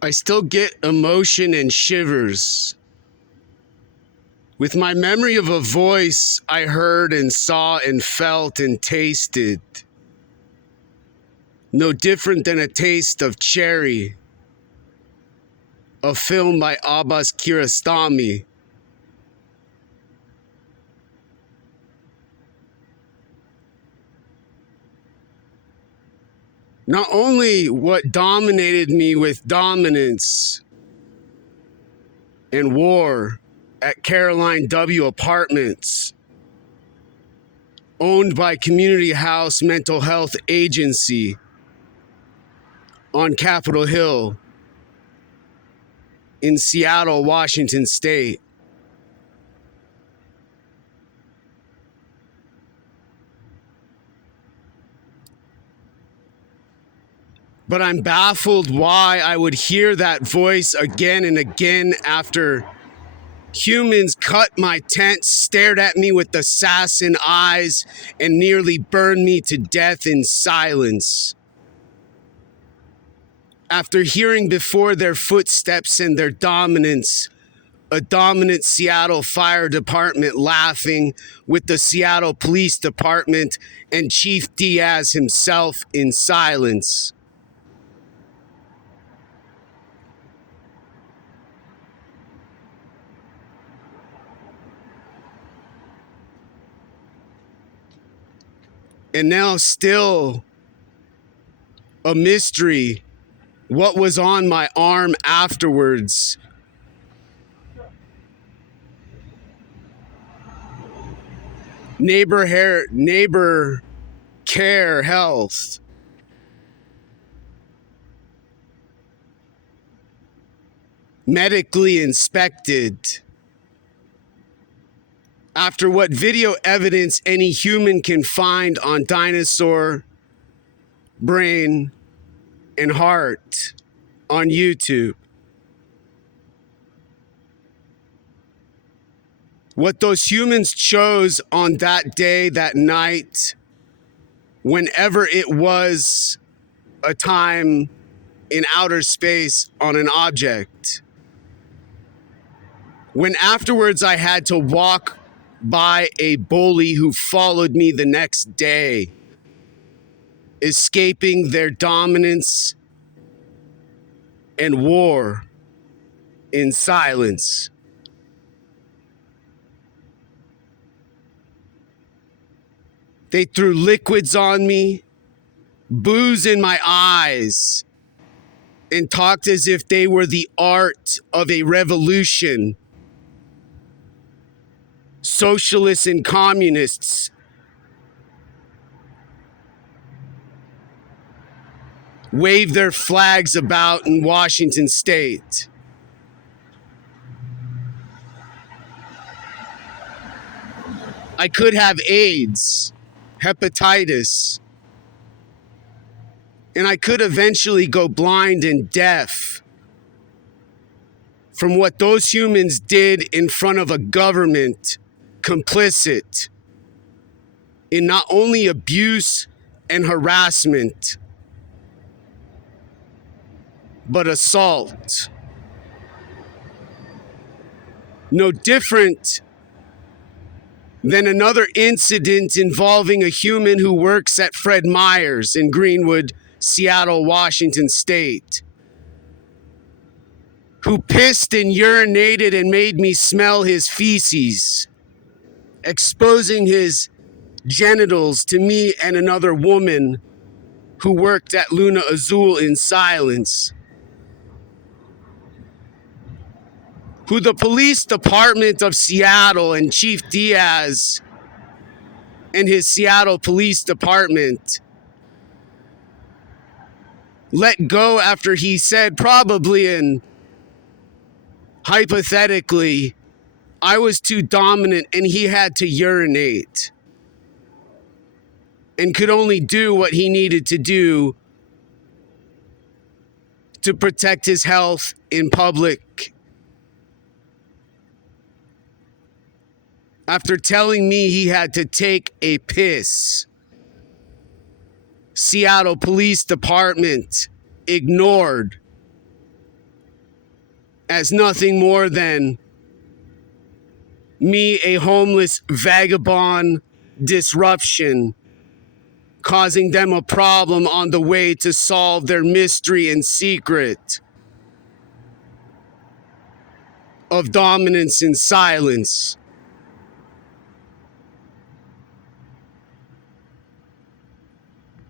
I still get emotion and shivers with my memory of a voice I heard and saw and felt and tasted. No different than a taste of cherry, a film by Abbas Kiarostami. Not only what dominated me with dominance and war at Caroline W. Apartments, owned by Community House Mental Health Agency on Capitol Hill in Seattle, Washington State. But I'm baffled why I would hear that voice again and again after humans cut my tent, stared at me with assassin eyes, and nearly burned me to death in silence. After hearing before their footsteps and their dominance, a dominant Seattle Fire Department laughing with the Seattle Police Department and Chief Diaz himself in silence. And now still a mystery, what was on my arm afterwards. Neighbor Care Health. Medically inspected. After what video evidence any human can find on dinosaur brain and heart on YouTube. What those humans chose on that day, that night, whenever it was a time in outer space on an object. When afterwards I had to walk by a bully who followed me the next day, escaping their dominance and war in silence. They threw liquids on me, booze in my eyes, and talked as if they were the art of a revolution. Socialists and communists wave their flags about in Washington State. I could have AIDS, hepatitis, and I could eventually go blind and deaf from what those humans did in front of a government complicit in not only abuse and harassment, but assault. No different than another incident involving a human who works at Fred Meyer's in Greenwood, Seattle, Washington State, who pissed and urinated and made me smell his feces, exposing his genitals to me and another woman who worked at Luna Azul in silence, who the police department of Seattle and Chief Diaz and his Seattle Police Department let go after he said, probably and hypothetically, I was too dominant and he had to urinate and could only do what he needed to do to protect his health in public. After telling me he had to take a piss, Seattle Police Department ignored as nothing more than me, a homeless vagabond disruption, causing them a problem on the way to solve their mystery and secret of dominance and silence.